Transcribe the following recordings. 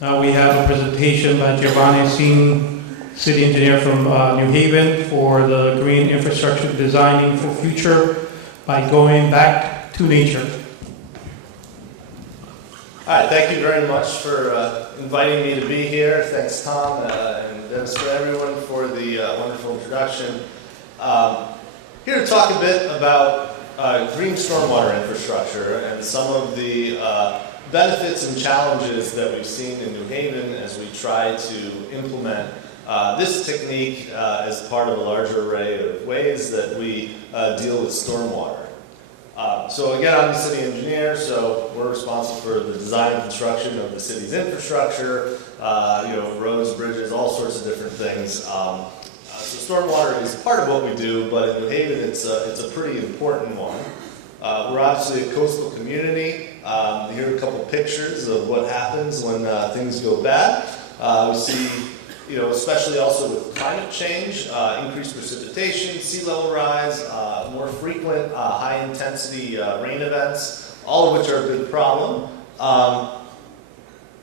Now we have a presentation by GIOVANNI, ZINN, city engineer from New Haven, for the green infrastructure designing for future by going back to nature. All right, thank you very much for inviting me to be here. Thanks, Tom, and thanks for everyone for the wonderful introduction. Here to talk a bit about green stormwater infrastructure and some of the benefits and challenges that we've seen in New Haven as we try to implement this technique as part of a larger array of ways that we deal with stormwater. So again, I'm the city engineer, so we're responsible for the design and construction of the city's infrastructure, roads, bridges, all sorts of different things. So stormwater is part of what we do, but in New Haven, it's a pretty important one. We're obviously a coastal community. Here are a couple pictures of what happens when things go bad. We see, especially also with climate change, increased precipitation, sea level rise, more frequent high-intensity rain events, all of which are a big problem.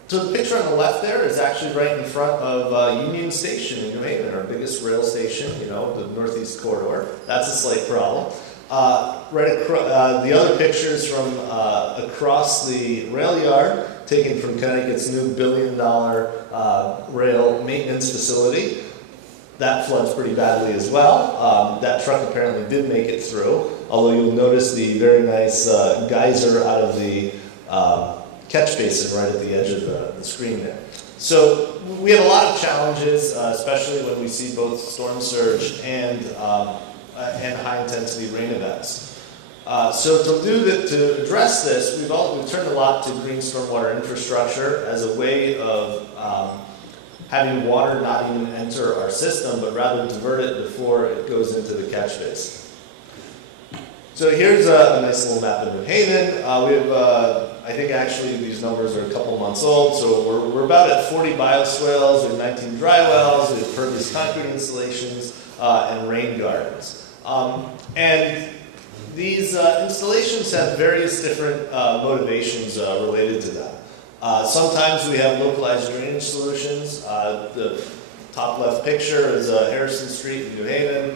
So the picture on the left there is actually right in front of Union Station in New Haven, our biggest rail station, the Northeast Corridor. That's a slight problem. The other picture is from across the rail yard, taken from Connecticut's new $1 billion rail maintenance facility. That floods pretty badly as well. That truck apparently did make it through, although you'll notice the very nice geyser out of the catch basin right at the edge of the screen there. So we have a lot of challenges, especially when we see both storm surge and high-intensity rain events. To address this, we've turned a lot to green stormwater infrastructure as a way of having water not even enter our system, but rather divert it before it goes into the catch basin. So here's a nice little map of New Haven. We have, I think actually these numbers are a couple months old, so we're about at 40 bioswales, we have 19 dry wells, we have pervious concrete installations, and rain gardens. And these installations have various different motivations related to them. Sometimes we have localized drainage solutions. The top left picture is Harrison Street in New Haven.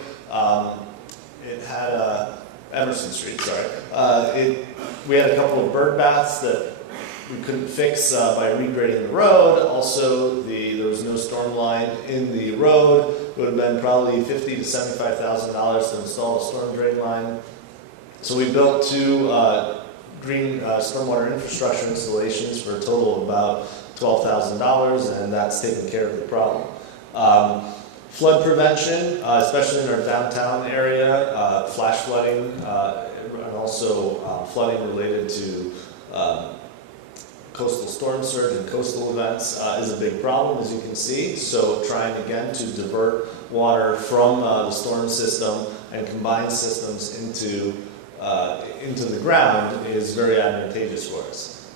It had Emerson Street, sorry. We had a couple of bird baths that we couldn't fix by regrading the road. Also, there was no storm line in the road. It would have been probably $50,000 to $75,000 to install a storm drain line. So we built two green stormwater infrastructure installations for a total of about $12,000, and that's taken care of the problem. Flood prevention, especially in our downtown area, flash flooding, and also flooding related to coastal storm surge and coastal events is a big problem, as you can see. So trying again to divert water from the storm system and combine systems into the ground is very advantageous for us.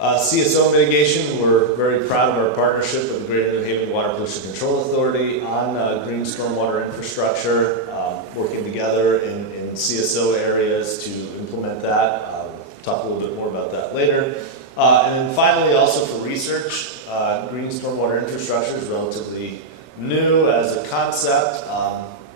CSO mitigation, we're very proud of our partnership with the Greater New Haven Water Pollution Control Authority on green stormwater infrastructure, working together in CSO areas to implement that. Talk a little bit more about that later. And then finally, also for research, green stormwater infrastructure is relatively new as a concept.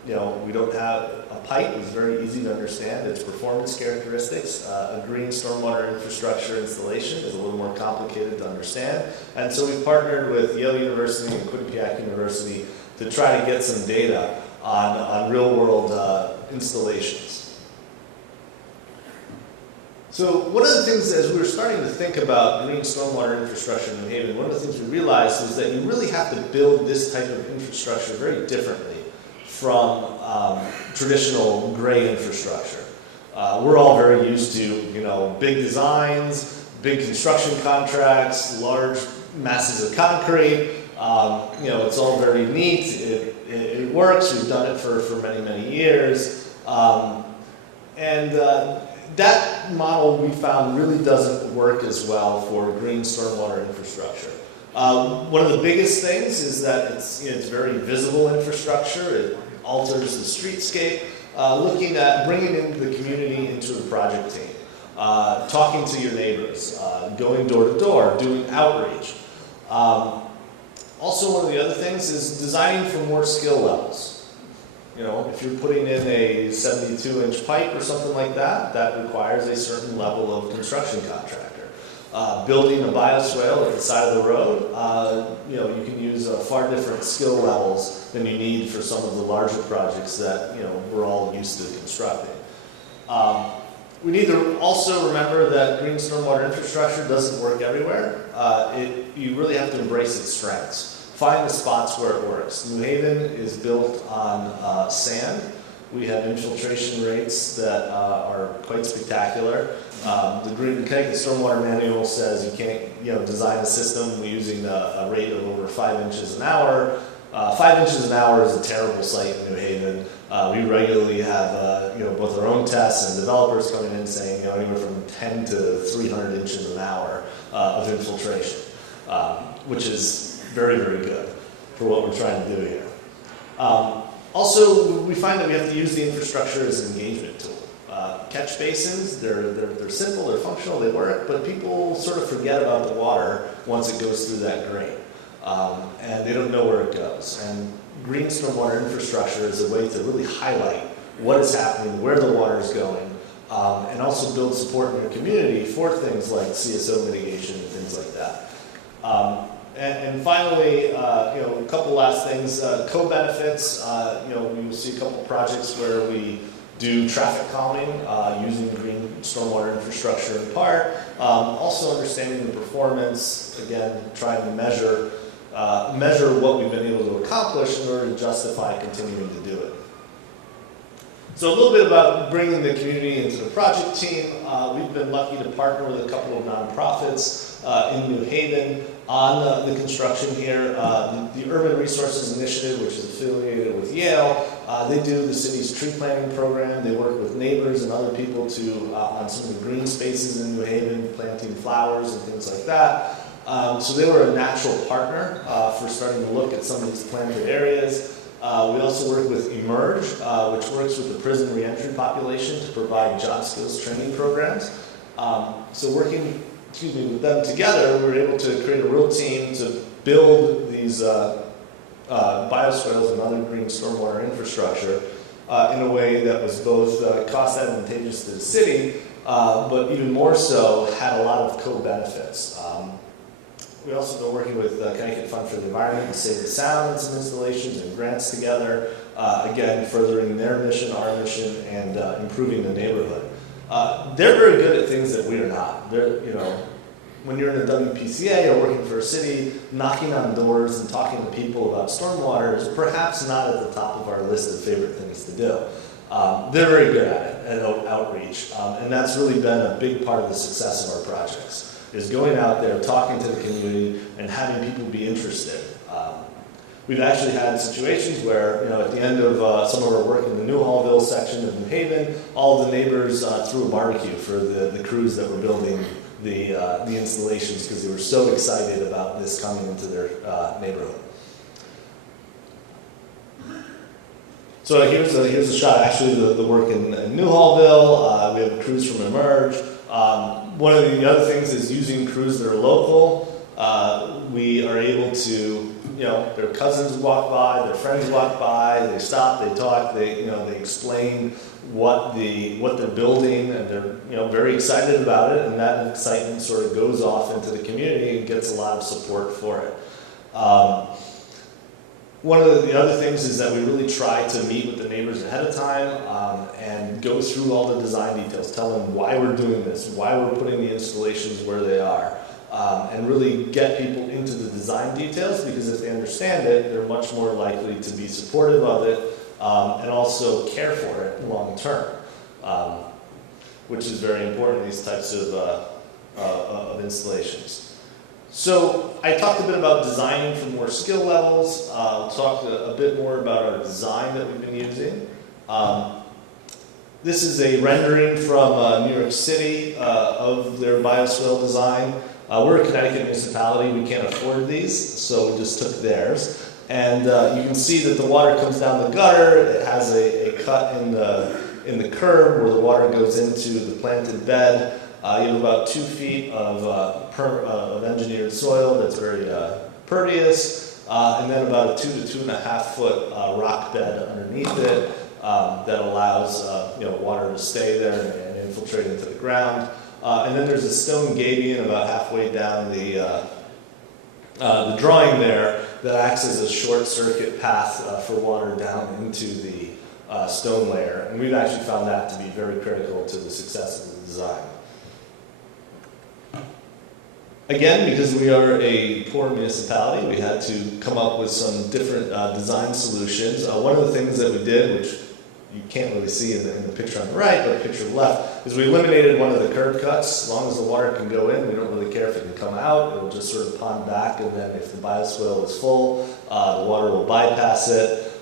We don't have a pipe. It's very easy to understand its performance characteristics. A green stormwater infrastructure installation is a little more complicated to understand. And so we've partnered with Yale University and Quinnipiac University to try to get some data on real-world installations. So one of the things, as we were starting to think about green stormwater infrastructure in New Haven, one of the things we realized was that you really have to build this type of infrastructure very differently from traditional gray infrastructure. We're all very used to, big designs, big construction contracts, large masses of concrete. It's all very neat. It works. We've done it for many, many years. That model we found really doesn't work as well for green stormwater infrastructure. One of the biggest things is that it's very visible infrastructure. It alters the streetscape. Looking at bringing in the community into the project team, talking to your neighbors, going door to door, doing outreach. Also, one of the other things is designing for more skill levels. You know, if you're putting in a 72-inch pipe or something like that, that requires a certain level of construction contractor. Building a bioswale at the side of the road, you know, you can use far different skill levels than you need for some of the larger projects that, you know, we're all used to constructing. We need to also remember that green stormwater infrastructure doesn't work everywhere. You really have to embrace its strengths. Find the spots where it works. New Haven is built on sand. We have infiltration rates that are quite spectacular. The Connecticut Stormwater Manual says you can't, you know, design a system using a rate of over 5 inches an hour. 5 inches an hour is a terrible sight in New Haven. We regularly have, you know, both our own tests and developers coming in saying, you know, anywhere from 10 to 300 inches an hour of infiltration, which is very, very good for what we're trying to do here. Also, we find that we have to use the infrastructure as an engagement tool. Catch basins, they're simple, they're functional, they work, but people sort of forget about the water once it goes through that grate. And they don't know where it goes. And green stormwater infrastructure is a way to really highlight what is happening, where the water is going, and also build support in your community for things like CSO mitigation and things like that. And finally, you know, a couple last things, co-benefits. You know, we will see a couple projects where we do traffic calming using green stormwater infrastructure in part. Also understanding the performance, again, trying to measure what we've been able to accomplish in order to justify continuing to do it. So a little bit about bringing the community into the project team. We've been lucky to partner with a couple of nonprofits in New Haven on the construction here. The Urban Resources Initiative, which is affiliated with Yale, they do the city's tree planting program. They work with neighbors and other people to on some of the green spaces in New Haven, planting flowers and things like that. So they were a natural partner for starting to look at some of these planted areas. We also work with Emerge, which works with the prison reentry population to provide job skills training programs. So working with them together, we were able to create a real team to build these bioswales and other green stormwater infrastructure in a way that was both cost advantageous to the city, but even more so had a lot of co-benefits. We also been working with Connecticut Fund for the Environment to Save the Sound and some installations and grants together, again, furthering their mission, our mission, and improving the neighborhood. They're very good at things that we are not. They're, you know, when you're in a WPCA or working for a city, knocking on doors and talking to people about stormwater is perhaps not at the top of our list of favorite things to do. They're very good at it, at outreach, and that's really been a big part of the success of our projects, is going out there, talking to the community, and having people be interested. We've actually had situations where, you know, at the end of some of our work in the Newhallville section of New Haven, all of the neighbors threw a barbecue for the crews that were building the installations because they were so excited about this coming into their neighborhood. So here's a shot, actually, the work in Newhallville. We have crews from Emerge. One of the other things is using crews that are local. We are able to, you know, their cousins walk by, their friends walk by, they stop, they talk, they explain what they're building, and they're, you know, very excited about it, and that excitement sort of goes off into the community and gets a lot of support for it. One of the other things is that we really try to meet with the neighbors ahead of time and go through all the design details, tell them why we're doing this, why we're putting the installations where they are, and really get people into the design details, because if they understand it, they're much more likely to be supportive of it and also care for it long term, which is very important in these types of installations. So I talked a bit about designing for more skill levels. I'll talk a bit more about our design that we've been using. This is a rendering from New York City of their bioswale design. We're a Connecticut municipality. We can't afford these, so we just took theirs. And you can see that the water comes down the gutter. It has a cut in the curb where the water goes into the planted bed. You have about 2 feet of engineered soil that's very pervious, and then about a 2 to 2.5 foot rock bed underneath it that allows water to stay there and infiltrate into the ground. And then there's a stone gabion about halfway down the drawing there that acts as a short circuit path for water down into the stone layer. And we've actually found that to be very critical to the success of the design. Again, because we are a poor municipality, we had to come up with some different design solutions. One of the things that we did, which you can't really see in the picture on the right, but the picture on the left, is we eliminated one of the curb cuts. As long as the water can go in, we don't really care if it can come out. It'll just sort of pond back, and then if the bioswale is full, the water will bypass it.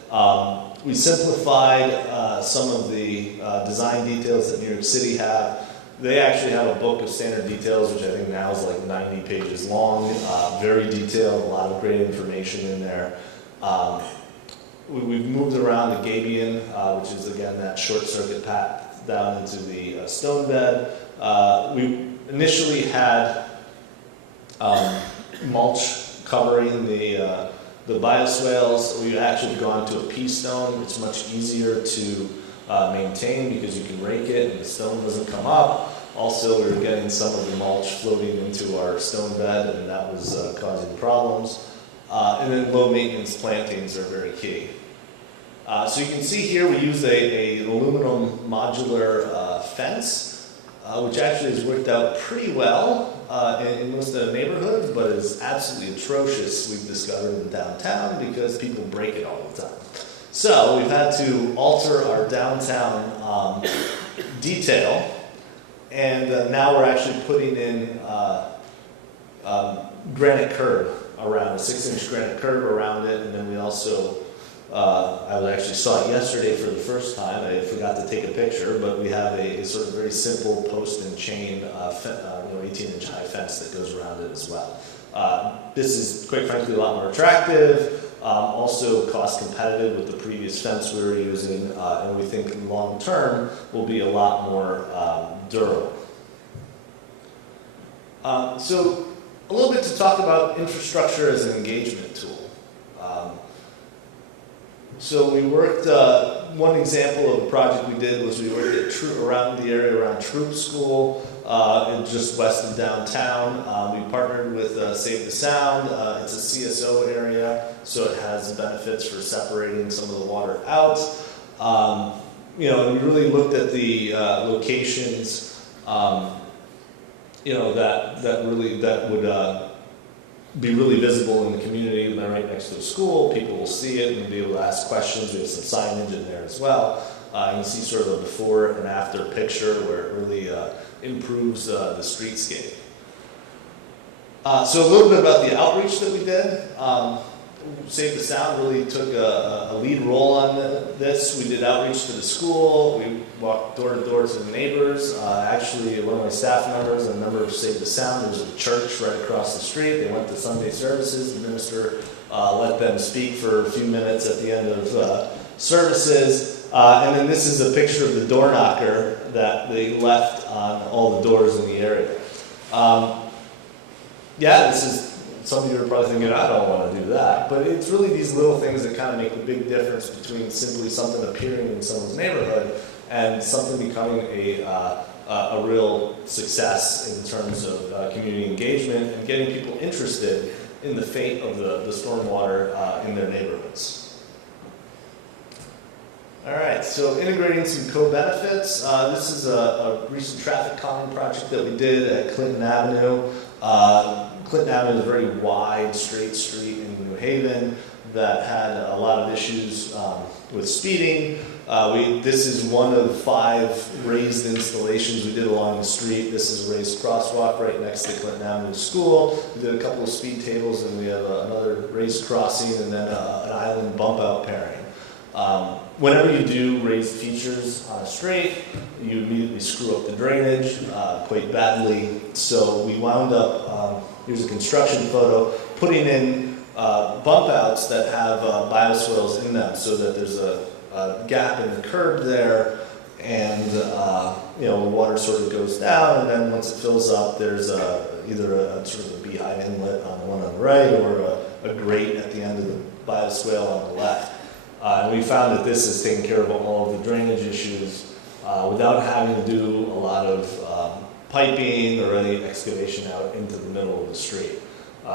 We simplified some of the design details that New York City have. They actually have a book of standard details, which I think now is like 90 pages long, very detailed, a lot of great information in there. We've moved around the gabion, which is again that short circuit path down into the stone bed. We initially had mulch covering the bioswales. We've actually gone to a pea stone. It's much easier to maintain because you can rake it and the stone doesn't come up. Also, we were getting some of the mulch floating into our stone bed, and that was causing problems. And then low maintenance plantings are very key. So you can see here we use an aluminum modular fence, which actually has worked out pretty well in most of the neighborhoods, but is absolutely atrocious, we've discovered, in downtown because people break it all the time. So we've had to alter our downtown detail, and now we're actually putting in granite curb around, a 6-inch granite curb around it, and then we also, I actually saw it yesterday for the first time. I forgot to take a picture, but we have a sort of very simple post and chain 18-inch high fence that goes around it as well. This is, quite frankly, a lot more attractive. Also cost competitive with the previous fence we were using, and we think long term will be a lot more durable. So a little bit to talk about infrastructure as an engagement tool. So we worked, one example of a project we did was we worked around the area around Troop School, just west of downtown. We partnered with Save the Sound. It's a CSO area, so it has benefits for separating some of the water out. And we really looked at the locations, that would be really visible in the community. They're right next to a school. People will see it and be able to ask questions. We have some signage in there as well. You can see sort of a before and after picture where it really improves the streetscape. So a little bit about the outreach that we did. Save the Sound really took a lead role on this. We did outreach to the school. We walked door to door to the neighbors. Actually, one of my staff members and a member of Save the Sound, there's a church right across the street. They went to Sunday services. The minister let them speak for a few minutes at the end of services. And then this is a picture of the door knocker that they left on all the doors in the area. This is, some of you are probably thinking, I don't want to do that. But it's really these little things that kind of make a big difference between simply something appearing in someone's neighborhood and something becoming a real success in terms of community engagement and getting people interested in the fate of the stormwater in their neighborhoods. All right, so integrating some co-benefits. This is a recent traffic calming project that we did at Clinton Avenue. Clinton Avenue is a very wide, straight street in New Haven that had a lot of issues with speeding. This is one of 5 raised installations we did along the street. This is a raised crosswalk right next to Clinton Avenue School. We did a couple of speed tables, and we have another raised crossing, and then an island bump out pairing. Whenever you do raised features on a street, you immediately screw up the drainage quite badly. So we wound up, here's a construction photo, putting in bump outs that have bioswales in them so that there's a gap in the curb there, and water sort of goes down, and then once it fills up, there's either a sort of a beehive inlet on the one on the right, or a grate at the end of the bioswale on the left. And we found that this has taken care of all of the drainage issues without having to do a lot of piping or any excavation out into the middle of the street.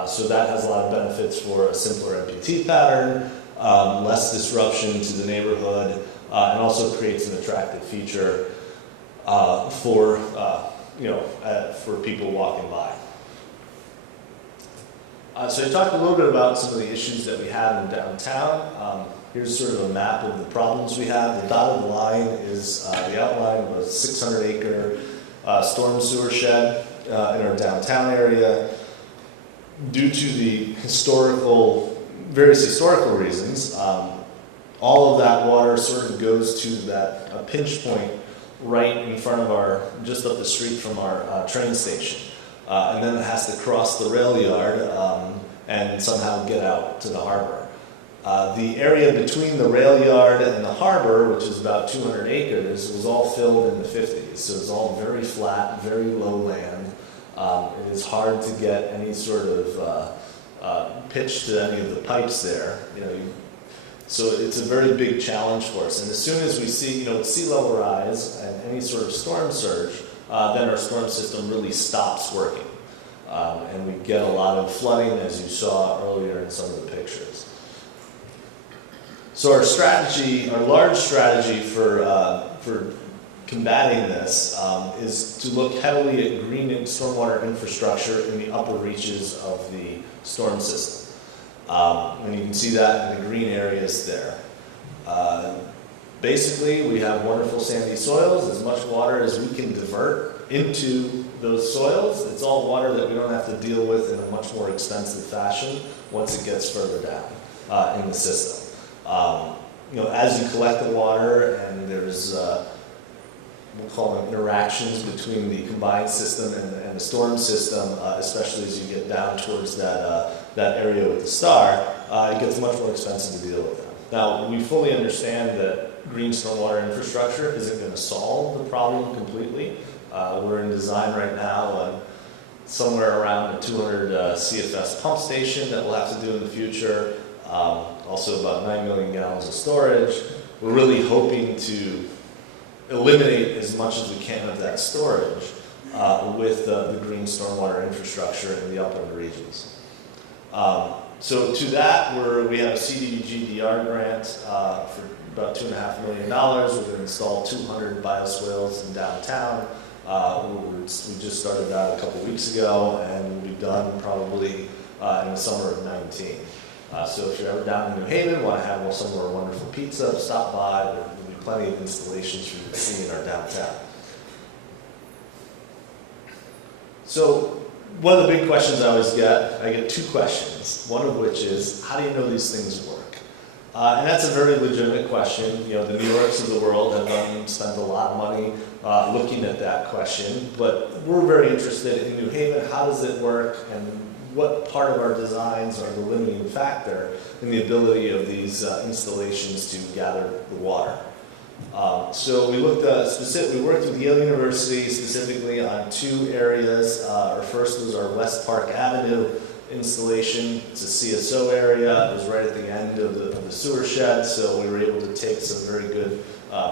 So that has a lot of benefits for a simpler MPT pattern, less disruption to the neighborhood, and also creates an attractive feature for people walking by. So I talked a little bit about some of the issues that we have in downtown. Here's sort of a map of the problems we have. The dotted line is the outline of a 600-acre storm sewer shed in our downtown area. Due to the various historical reasons, all of that water sort of goes to that pinch point right in front of just up the street from our train station. And then it has to cross the rail yard and somehow get out to the harbor. The area between the rail yard and the harbor, which is about 200 acres, was all filled in the 50s. So it's all very flat, very low land. It is hard to get any sort of pitch to any of the pipes there. So it's a very big challenge for us. And as soon as we see, sea level rise and any sort of storm surge, then our storm system really stops working. And we get a lot of flooding, as you saw earlier in some of the pictures. So our large strategy for combating this is to look heavily at green and stormwater infrastructure in the upper reaches of the storm system. And you can see that in the green areas there. Basically, we have wonderful sandy soils, as much water as we can divert into those soils. It's all water that we don't have to deal with in a much more expensive fashion once it gets further down in the system. As you collect the water, and there's we'll call them interactions between the combined system and the storm system, especially as you get down towards that area with the star, it gets much more expensive to deal with them. Now, we fully understand that green stormwater infrastructure isn't going to solve the problem completely. We're in design right now on somewhere around a 200 CFS pump station that we'll have to do in the future. Also about 9 million gallons of storage. We're really hoping to eliminate as much as we can of that storage with the green stormwater infrastructure in the upland regions. So to that, we have a CDBG-DR grant for about $2.5 million. We're going to install 200 bioswales in downtown. We just started that a couple weeks ago, and we'll be done probably in the summer of 19. So if you're ever down in New Haven, want to have somewhere wonderful pizza, stop by. There will be plenty of installations for you to see in our downtown. So one of the big questions I always get, I get two questions. One of which is, how do you know these things work? And that's a very legitimate question. The New Yorks of the world have spent a lot of money looking at that question, but we're very interested in New Haven. How does it work, and what part of our designs are the limiting factor in the ability of these installations to gather the water? So we worked with Yale University specifically on two areas. Our first was our West Park Avenue installation. It's a CSO area. It was right at the end of the sewer shed, so we were able to take some very good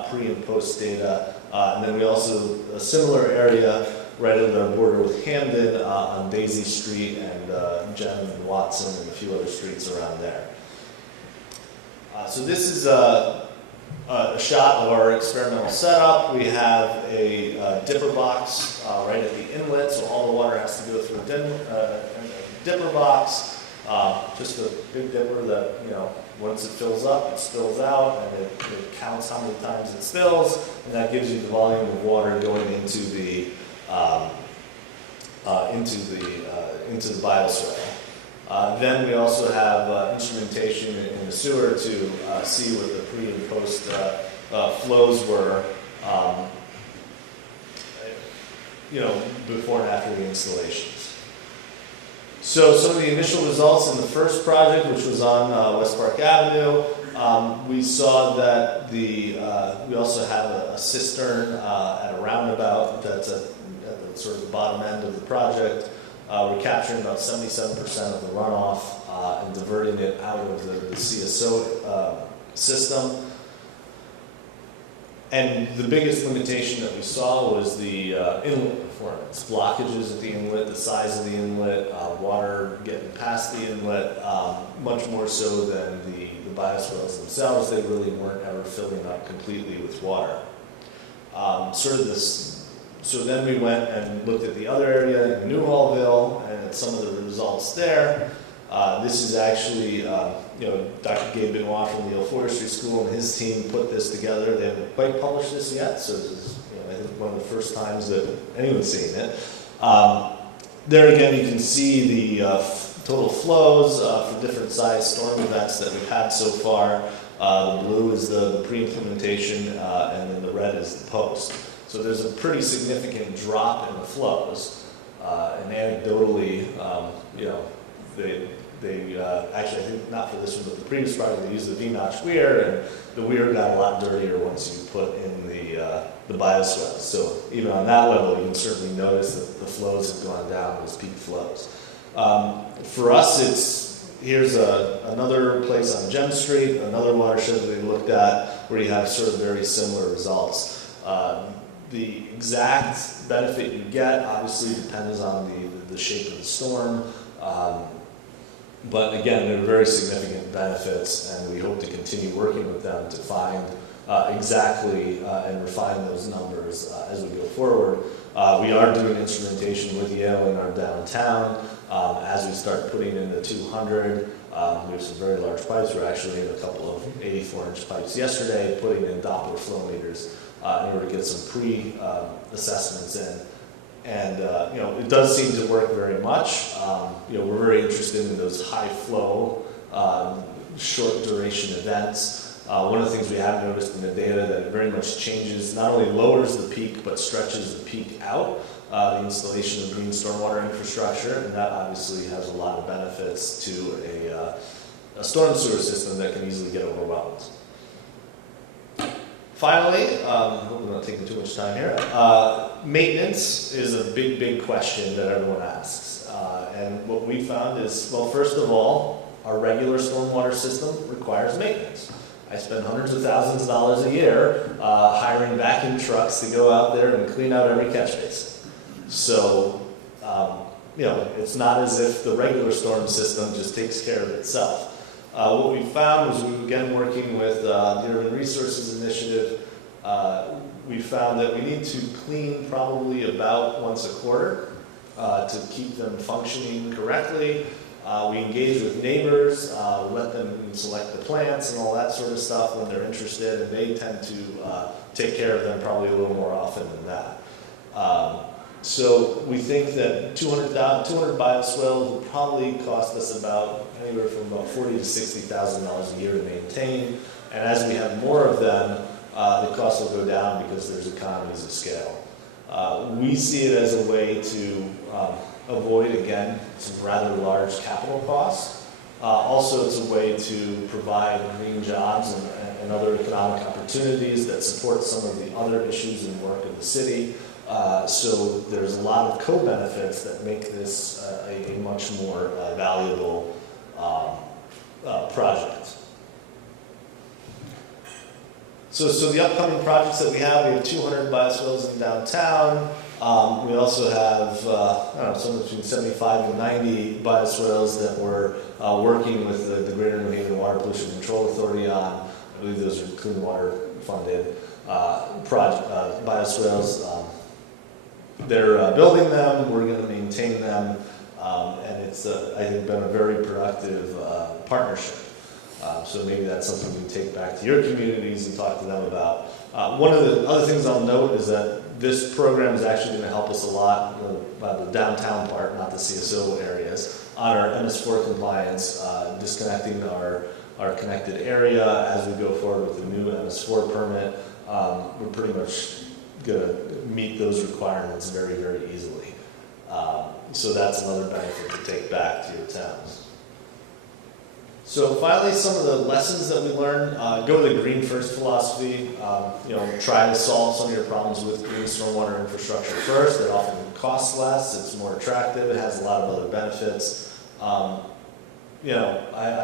pre and post data. And then we also, a similar area right on the border with Hamden on Daisy Street and Jem and Watson and a few other streets around there. So this is a shot of our experimental setup. We have a dipper box right at the inlet, so all the water has to go through a dipper box. Just a big dipper that, once it fills up, it spills out, and it counts how many times it spills, and that gives you the volume of water going into the bioswale. Then we also have instrumentation in the sewer to see what the pre and post flows were, before and after the installations. So some of the initial results in the first project, which was on West Park Avenue, we saw that we also have a cistern at a roundabout that's at the sort of the bottom end of the project. We're capturing about 77% of the runoff and diverting it out of the CSO system. And the biggest limitation that we saw was the inlet performance. Blockages at the inlet, the size of the inlet, water getting past the inlet, much more so than the bioswales themselves. They really weren't ever filling up completely with water. So then we went and looked at the other area in Newhallville and at some of the results there. This is actually, Dr. Gabe Benoit from the Yale Forestry School and his team put this together. They haven't quite published this yet, so this is I think one of the first times that anyone's seen it. There again, you can see the total flows for different size storm events that we've had so far. The blue is the pre-implementation, and then the red is the post. So there's a pretty significant drop in the flows, and anecdotally, they actually, I think not for this one, but the previous project, they used the V-notch weir, and the weir got a lot dirtier once you put in the bioswales. So even on that level, you can certainly notice that the flows have gone down, those peak flows. For us, here's another place on Gem Street, another watershed that we looked at, where you have sort of very similar results. The exact benefit you get obviously depends on the shape of the storm. But again, there are very significant benefits, and we hope to continue working with them to find exactly and refine those numbers as we go forward. We are doing instrumentation with Yale in our downtown. As we start putting in the 200, we have some very large pipes. We're actually in a couple of 84-inch pipes yesterday, putting in Doppler flow meters in order to get some pre-assessments in. And it does seem to work very much. We're very interested in those high flow, short duration events. One of the things we have noticed in the data that it very much changes, not only lowers the peak, but stretches the peak out, the installation of green stormwater infrastructure, and that obviously has a lot of benefits to a storm sewer system that can easily get overwhelmed. Finally, I'm not taking too much time here. Maintenance is a big, big question that everyone asks. And what we found is, well, first of all, our regular stormwater system requires maintenance. I spend hundreds of thousands of dollars a year hiring vacuum trucks to go out there and clean out every catch basin. So, it's not as if the regular storm system just takes care of itself. What we found was, we began working with the Urban Resources Initiative. We found that we need to clean probably about once a quarter to keep them functioning correctly. We engage with neighbors, let them select the plants and all that sort of stuff when they're interested, and they tend to take care of them probably a little more often than that. So we think that 200 bioswales will probably cost us about anywhere from about $40,000 to $60,000 a year to maintain. And as we have more of them, the cost will go down because there's economies of scale. We see it as a way to avoid, again, some rather large capital costs. Also, it's a way to provide green jobs and other economic opportunities that support some of the other issues and work of the city. So there's a lot of co-benefits that make this a much more valuable project. So the upcoming projects that we have 200 bioswales in downtown. We also have somewhere between 75 and 90 bioswales that we're working with the Greater New Haven Water Pollution Control Authority on. I believe those are clean water funded bioswales. They're building them, we're going to maintain them, and it's, I think, been a very productive partnership. So maybe that's something we can take back to your communities and talk to them about. One of the other things I'll note is that this program is actually going to help us a lot, the downtown part, not the CSO areas, on our MS4 compliance, disconnecting our connected area as we go forward with the new MS4 permit. We're pretty much going to meet those requirements very, very easily. So that's another benefit to take back to your towns. So finally, some of the lessons that we learned, go to the green first philosophy. Try to solve some of your problems with green stormwater infrastructure first. It often costs less, it's more attractive, it has a lot of other benefits. I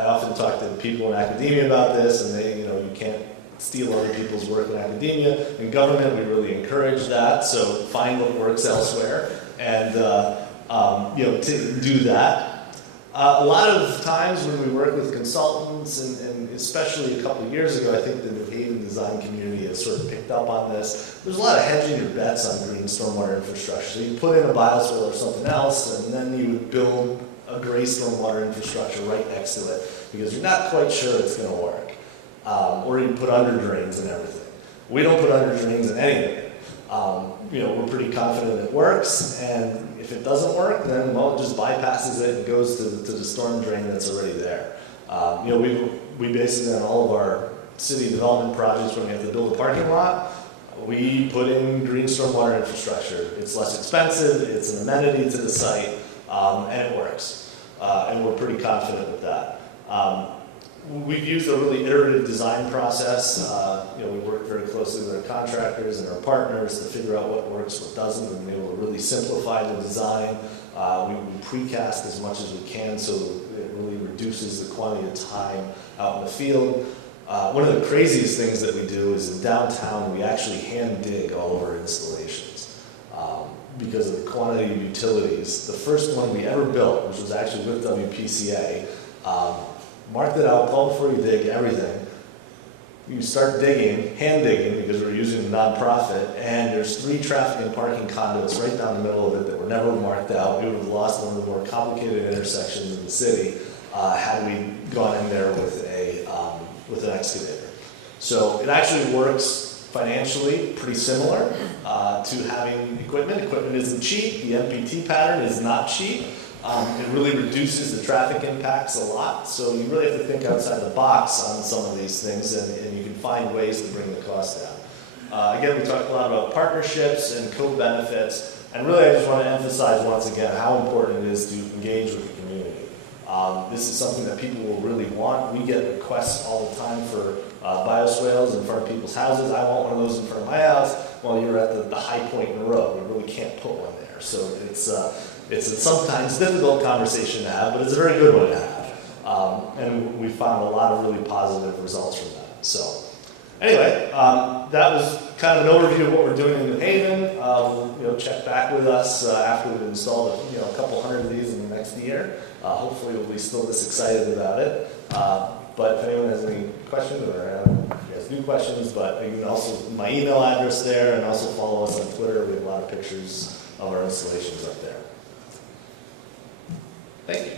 often talk to people in academia about this, and they, you can't steal other people's work in academia. In government, we really encourage that, so find what works elsewhere, and to do that. A lot of times when we work with consultants, and especially a couple of years ago, I think the New Haven design community has sort of picked up on this. There's a lot of hedging your bets on green stormwater infrastructure. So you put in a bioswale or something else, and then you would build a gray stormwater infrastructure right next to it, because you're not quite sure it's going to work. Or you put under drains and everything. We don't put under drains in anything. We're pretty confident it works, and if it doesn't work, then it just bypasses it and goes to the storm drain that's already there. We basically, on all of our city development projects, when we have to build a parking lot, we put in green stormwater infrastructure. It's less expensive, it's an amenity to the site, and it works. And we're pretty confident with that. We've used a really iterative design process. We work very closely with our contractors and our partners to figure out what works, what doesn't, and be able to really simplify the design. We precast as much as we can, so it really reduces the quantity of time out in the field. One of the craziest things that we do is in downtown, we actually hand dig all of our installations because of the quantity of utilities. The first one we ever built, which was actually with WPCA, marked it out, call before you dig, everything. You start digging, hand digging, because we're using a nonprofit, and there's 3 traffic and parking conduits right down the middle of it that were never marked out. We would have lost one of the more complicated intersections in the city had we gone in there with an excavator. So it actually works financially pretty similar to having equipment. Equipment isn't cheap. The MPT pattern is not cheap. It really reduces the traffic impacts a lot, so you really have to think outside the box on some of these things, and you can find ways to bring the cost down. Again, we talked a lot about partnerships and co-benefits, and really I just want to emphasize once again how important it is to engage with the community. This is something that people will really want. We get requests all the time for bioswales in front of people's houses. I want one of those in front of my house. Well, you're at the high point in the road. We really can't put one there, so it's a sometimes difficult conversation to have, but it's a very good one to have. And we found a lot of really positive results from that. So anyway, that was kind of an overview of what we're doing in New Haven. Check back with us after we've installed a couple hundred of these in the next year. Hopefully we'll be still this excited about it. But if anyone has any questions, or if you guys do questions, but you can also, my email address there, and also follow us on Twitter. We have a lot of pictures of our installations up there. Thank you.